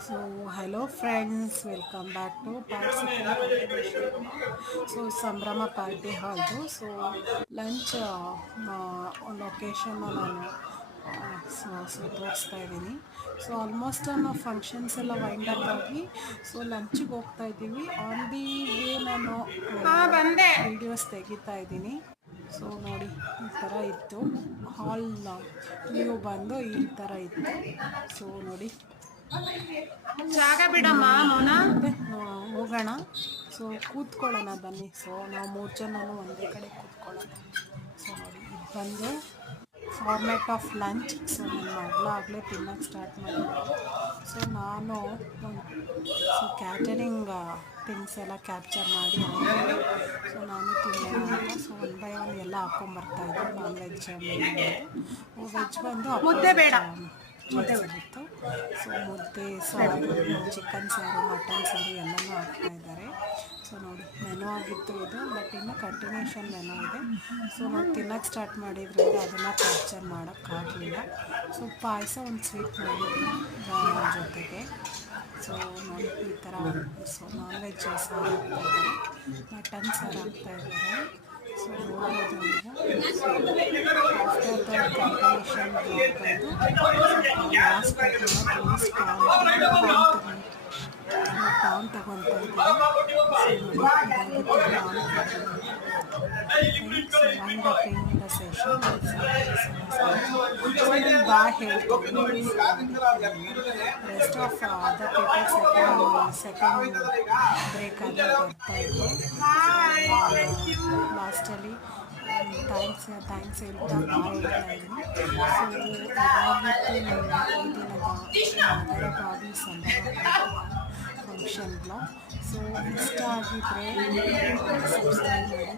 So hello friends, welcome back to part second continuation. So ಸಂಭ್ರಮ party ಹಾಲ್ದು so lunch ಲೊಕೇಶನ್ನ ನಾನು so ತೋರಿಸ್ತಾ ಇದ್ದೀನಿ. So almost ನಾವು functions ಎಲ್ಲ ವೈಂಡ್ ಅಪ್ ಆಗಿ ಸೊ ಲಂಚಿಗೆ ಹೋಗ್ತಾ ಇದ್ದೀವಿ. ಆನ್ ದಿ ವೇ ನಾನು ವಿಡಿಯೋಸ್ ತೆಗಿತಾ ಇದ್ದೀನಿ. ಸೊ ನೋಡಿ ಈ ಥರ ಇತ್ತು ಹಾಲ್ ವ್ಯೂ ಬಂದು ಈ ಥರ ಇತ್ತು. ಸೊ ನೋಡಿ ಜಾಗ ಬಿಡಮ್ಮ ಮೌನ. ಹೋಗೋಣ. ಸೊ ಕೂತ್ಕೊಳ್ಳೋಣ ಬನ್ನಿ. ಸೊ ನಾವು 3 ಜನನೂ ಒಂದೇ ಕಡೆ ಕೂತ್ಕೊಳ್ಳೋಣ. ಸೊ ನೋಡಿ ಇದು ಬಂದು ಫಾರ್ಮ್ಯಾಟ್ ಆಫ್ ಲಂಚ್. ಸೊ ನನ್ನ ಮಗಳಾಗಲೇ ತಿನ್ನೋಕ್ಕೆ ಸ್ಟಾರ್ಟ್ ಮಾಡಿದ್ರು. ಸೊ ನಾನು ಸೊ ಕ್ಯಾಟರಿಂಗ್ ಥಿಂಗ್ಸ್ ಎಲ್ಲ ಕ್ಯಾಪ್ಚರ್ ಮಾಡಿ ಆಮೇಲೆ ಸೊ ನಾನು ತಿನ್ನೋಣ ಅಂತ ಸೊ ಒನ್ ಬೈ ಒನ್ ಎಲ್ಲ ಹಾಕ್ಕೊಂಬರ್ತಾಯಿದ್ದೆ. ನಾನ್ ವೆಜ್ ವೆಜ್ ಬಂದು ಮುದ್ದೆ ಬೇಡ, ಮುದ್ದೆ ಬಿಟ್ಟಿತ್ತು. ಸೊ ಮುದ್ದೆ ಸಾರು, ಚಿಕನ್ ಸಾರು, ಮಟನ್ ಸಾರು ಎಲ್ಲನೂ ಹಾಕ್ತಾಯಿದ್ದಾರೆ. ಸೊ ನೋಡಿ ಮೆನು ಆಗಿತ್ತು ಇದು, ಬಟ್ ಇನ್ನೂ ಕಂಟಿನ್ಯೂಷನ್ ಮೆನು ಇದೆ. ಸೊ ನಾವು ತಿನ್ನೋಕ್ಕೆ ಸ್ಟಾರ್ಟ್ ಮಾಡಿದ್ರಿಂದ ಅದನ್ನು ಕ್ಯಾಪ್ಚರ್ ಮಾಡೋಕ್ಕಾಗಲಿಲ್ಲ. ಸೊ ಪಾಯಸ ಒಂದು ಸ್ವೀಟ್ ಮಾಡಿದ್ವಿ ಜೊತೆಗೆ. ಸೊ ನೋಡಿ ಈ ಥರ ಸೊ ನಾನ್ ವೆಜ್ ಸಾರು ಹಾಕ್ತಾಯಿದ್ದಾರೆ, ಮಟನ್ ಸಾರು ಹಾಕ್ತಾಯಿದ್ದಾರೆ. ಸೊ ನೋಡ್ಬೋದು ನೀವು. ಆಫ್ಟರ್ ದ ಕಂಟಿನ್ಯೂಷನ್ ಬಂದು ಲಾಸ್ಟ್ ಪ್ಲೀಸ್ ಪಾನ್ ತಗೊತಾ ಇದ್ದೀವಿ. So wind upping the session. ಬಾ ಹೇಳ್ತೀನಿ. Rest of other people second break ಆಗಿ ಬರ್ತಾ ಇತ್ತು. ಲಾಸ್ಟಲ್ಲಿ ಥ್ಯಾಂಕ್ಸ್ ಹೇಳ್ತಾ ಹೇಳ್ತಾ ಇದ್ದೀನಿ. ಸೊ ಇದಾಗಿತ್ತು ನನ್ನ ಈ ದಿನದ ಮದರಭಾವಿ ಸಂಭ್ರಮ ಫಂಕ್ಷನ್ ಬ್ಲಾಗ್. ಸೊ ಇಷ್ಟ ಆಗಿದ್ದರೆ ಸಬ್ಸ್ಕ್ರೈಬ್ ಮಾಡಿ,